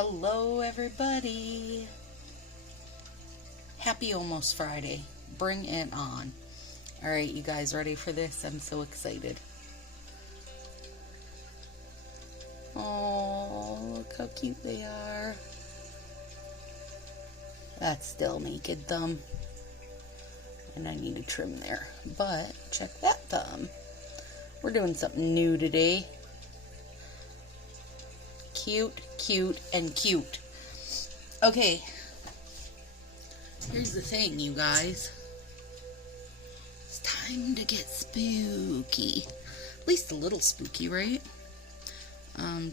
Hello everybody. Happy almost Friday. Bring it on. Alright, you guys ready for this? I'm so excited. Oh, look how cute they are. That's still naked thumb. And I need to trim there. But check that thumb. We're doing something new today. Cute, cute, and cute. Okay. Here's the thing, you guys. It's time to get spooky. At least a little spooky, right?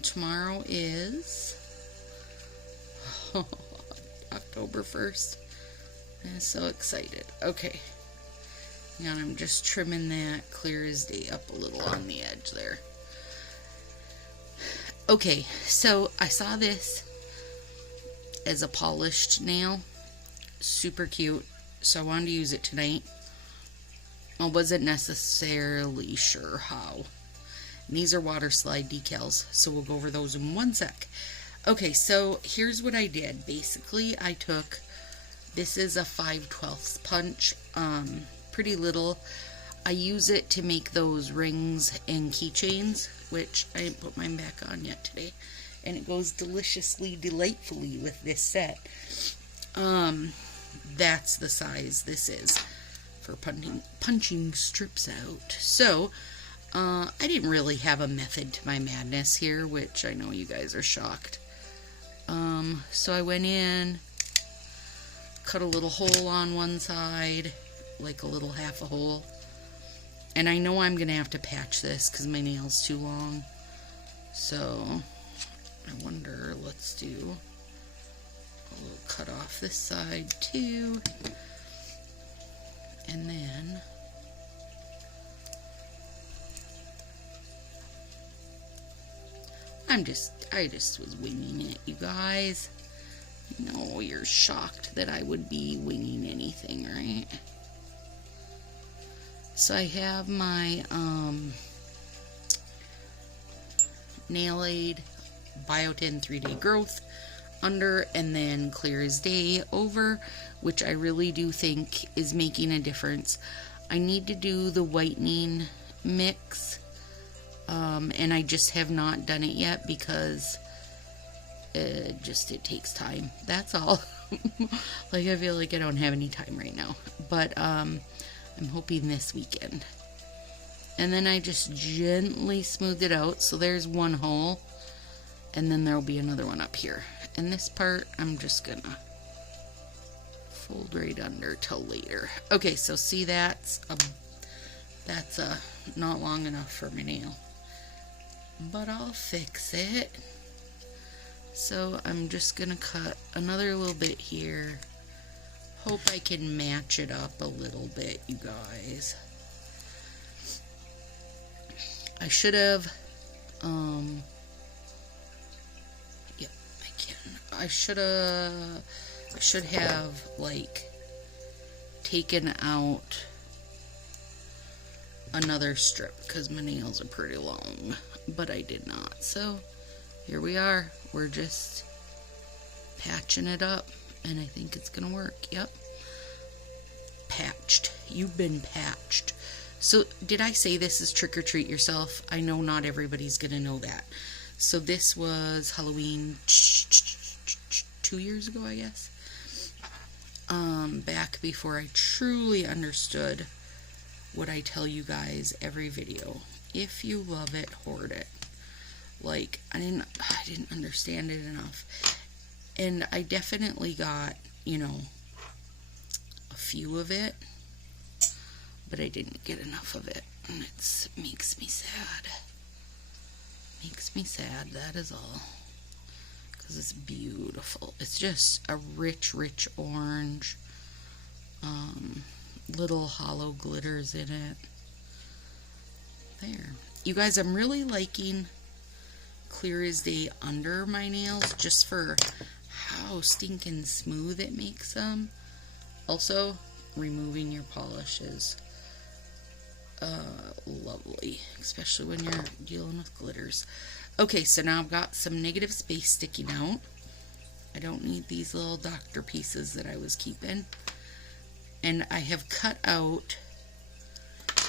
Tomorrow is October 1st. I'm so excited. Okay. And I'm just trimming that clear as day up a little on the edge there. Okay, so I saw this as a polished nail. Super cute. So I wanted to use it tonight. I wasn't necessarily sure how. And these are water slide decals, so we'll go over those in one sec. Okay, so here's what I did. Basically, I took, this is a 5/12 punch, pretty little. I use it to make those rings and keychains, which I didn't put mine back on yet today. And it goes deliciously, delightfully with this set. That's the size this is for punching strips out. So, I didn't really have a method to my madness here, which I know you guys are shocked. So I went in, cut a little hole on one side, like a little half a hole. And I know I'm going to have to patch this because my nail's too long. So, I wonder, let's do a little cut off this side too. And then I just was winging it, you guys. No, you're shocked that I would be winging anything, right? So I have my Nail Aid Biotin 3-Day Growth under, and then Clear as Day over, which I really do think is making a difference. I need to do the whitening mix, and I just have not done it yet because it takes time. That's all. Like, I feel like I don't have any time right now, but I'm hoping this weekend. And then I just gently smooth it out. So there's one hole, and then there'll be another one up here. And this part, I'm just gonna fold right under till later. Okay, so see, that's not long enough for my nail, but I'll fix it. So I'm just gonna cut another little bit here. Hope I can match it up a little bit, you guys. I should have, yep, I can. I should have, like, taken out another strip because my nails are pretty long, but I did not. So here we are. We're just patching it up. And I think it's gonna work. Yep. Patched. You've been patched. So, did I say this is Trick or Treat Yourself? I know not everybody's gonna know that. So, this was Halloween 2 years ago, I guess. Back before I truly understood what I tell you guys every video. If you love it, hoard it. Like, I didn't understand it enough. And I definitely got, you know, a few of it, but I didn't get enough of it, and it makes me sad. Makes me sad, that is all. Because it's beautiful. It's just a rich, rich orange. Little hollow glitters in it. There. You guys, I'm really liking Clear as Day under my nails, just for how stinking smooth it makes them. Also, removing your polish is lovely, especially when you're dealing with glitters. Okay, so now I've got some negative space sticking out. I don't need these little doctor pieces that I was keeping. And I have cut out,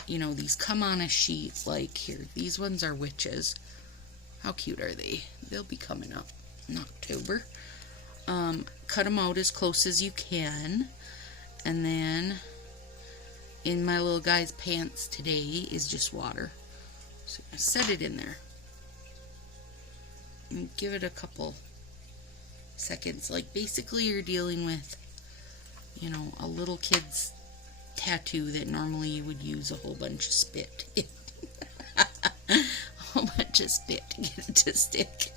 you know, these come on a sheet, like here. These ones are witches. How cute are they? They'll be coming up in October. Cut them out as close as you can. And then in my little guy's pants today is just water. So I set it in there. And give it a couple seconds. Like basically you're dealing with, you know, a little kid's tattoo that normally you would use a whole bunch of spit. A whole bunch of spit to get it to stick.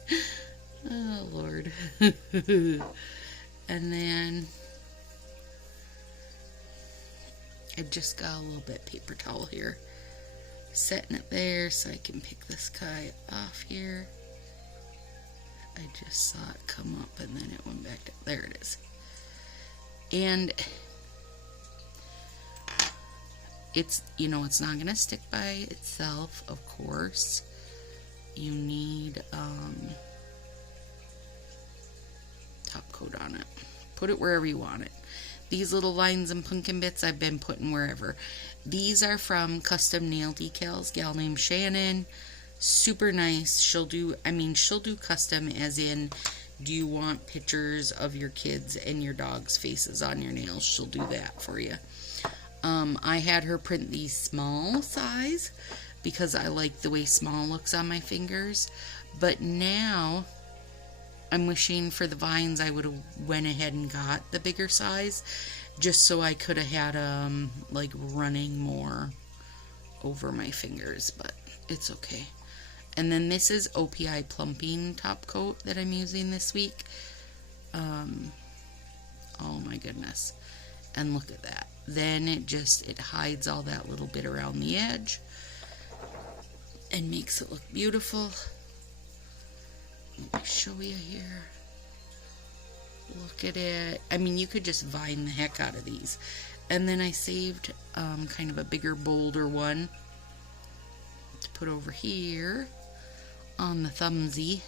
Oh Lord. And then I just got a little bit of paper towel here, setting it there so I can pick this guy off here. I just saw it come up and then it went back down. There it is. And it's, you know, it's not gonna stick by itself, of course. You need top coat on it. Put it wherever you want it. These little lines and pumpkin bits I've been putting wherever. These are from Custom Nail Decals, gal named Shannon. Super nice. She'll do custom as in, do you want pictures of your kids and your dog's faces on your nails? She'll do that for you. I had her print these small size because I like the way small looks on my fingers. But now I'm wishing for the vines I would have went ahead and got the bigger size, just so I could have had like running more over my fingers, but it's okay. And then this is OPI plumping top coat that I'm using this week. Oh my goodness. And look at that. Then it hides all that little bit around the edge and makes it look beautiful. Let me show you here. Look at it. I mean, you could just vine the heck out of these. And then I saved kind of a bigger, bolder one to put over here on the thumbsy.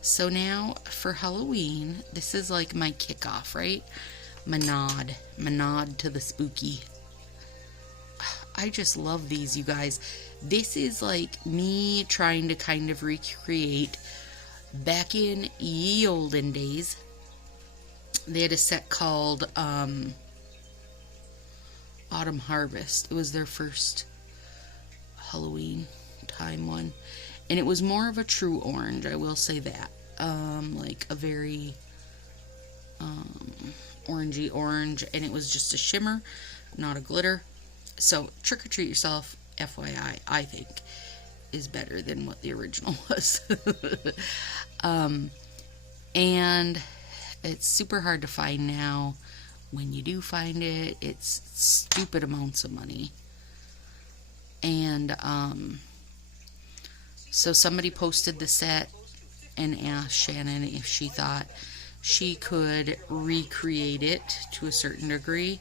So now for Halloween, this is like my kickoff, right? My nod to the spooky. I just love these, you guys. This is like me trying to kind of recreate back in ye olden days. They had a set called Autumn Harvest. It was their first Halloween time one, and it was more of a true orange, I will say that. Like a very orangey orange, and it was just a shimmer, not a glitter. So Trick or Treat Yourself, FYI, I think is better than what the original was. And it's super hard to find now. When you do find it, it's stupid amounts of money. And so somebody posted the set and asked Shannon if she thought she could recreate it to a certain degree.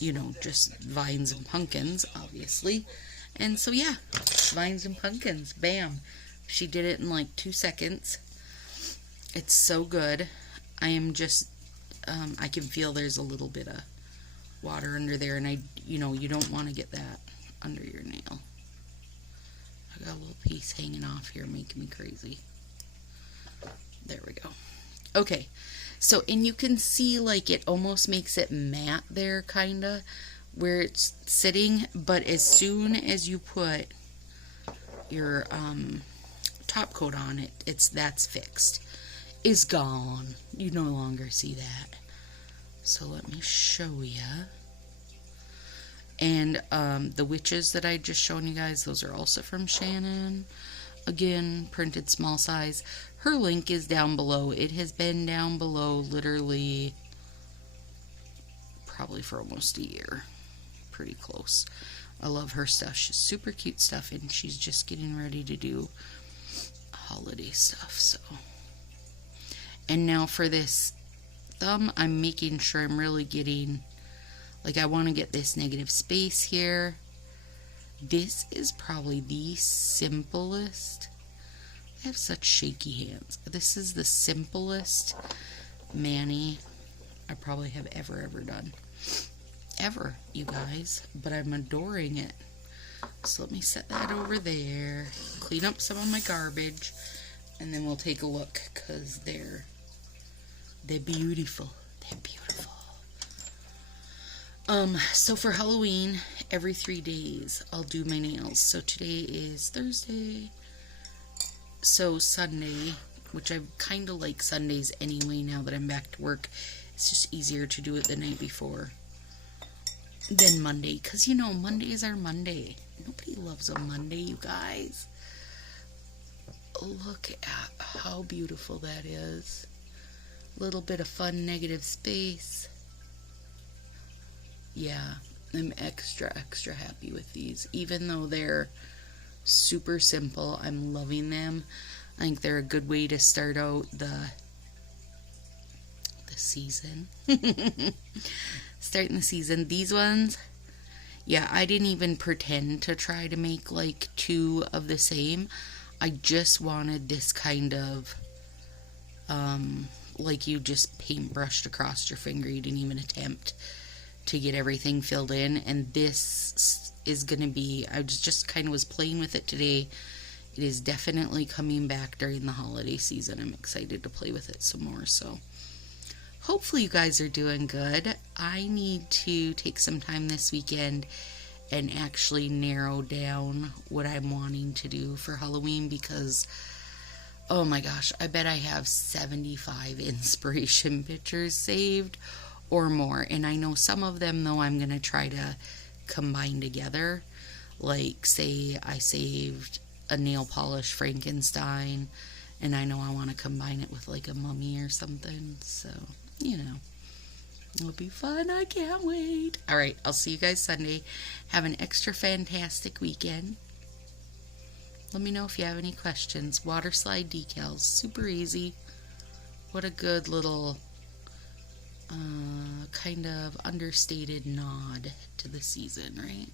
You know, just vines and pumpkins, obviously. And so, yeah, vines and pumpkins. Bam. She did it in like 2 seconds. It's so good. I am just, I can feel there's a little bit of water under there. And you know, you don't want to get that under your nail. I got a little piece hanging off here making me crazy. There we go. Okay. So, and you can see like it almost makes it matte there, kind of, where it's sitting. But as soon as you put your top coat on it, that's fixed. Is gone. You no longer see that. So let me show you. And the witches that I just shown you guys, those are also from Shannon. Again, printed small size. Her link is down below. It has been down below literally probably for almost a year. Pretty close. I love her stuff. She's super cute stuff, and she's just getting ready to do holiday stuff. So, and now for this thumb, I'm making sure I'm really getting, like, I want to get this negative space here. This is probably the simplest I have such shaky hands. This is the simplest mani I probably have ever done. Ever, you guys. But I'm adoring it. So let me set that over there. Clean up some of my garbage. And then we'll take a look, because they're beautiful. They're beautiful. So for Halloween, every 3 days, I'll do my nails. So today is Thursday. So Sunday, which I kind of like Sundays anyway now that I'm back to work. It's just easier to do it the night before than Monday. Because, you know, Mondays are Monday. Nobody loves a Monday, you guys. Look at how beautiful that is. A little bit of fun negative space. Yeah, I'm extra happy with these. Even though they're super simple, I'm loving them. I think they're a good way to start out the season. Starting the season. These ones, yeah, I didn't even pretend to try to make like 2 of the same. I just wanted this kind of like you just paintbrushed across your finger. You didn't even attempt to get everything filled in. And this is going to be, I just kind of was playing with it today. It is definitely coming back during the holiday season. I'm excited to play with it some more. So hopefully you guys are doing good. I need to take some time this weekend and actually narrow down what I'm wanting to do for Halloween, because oh my gosh, I bet I have 75 inspiration pictures saved or more. And I know some of them, though, I'm going to try to combine together. Like, say I saved a nail polish Frankenstein, and I know I want to combine it with like a mummy or something. So, you know, it'll be fun. I can't wait. All right, I'll see you guys Sunday. Have an extra fantastic weekend. Let me know if you have any questions. Water slide decals, super easy. What a good little kind of understated nod to the season, right?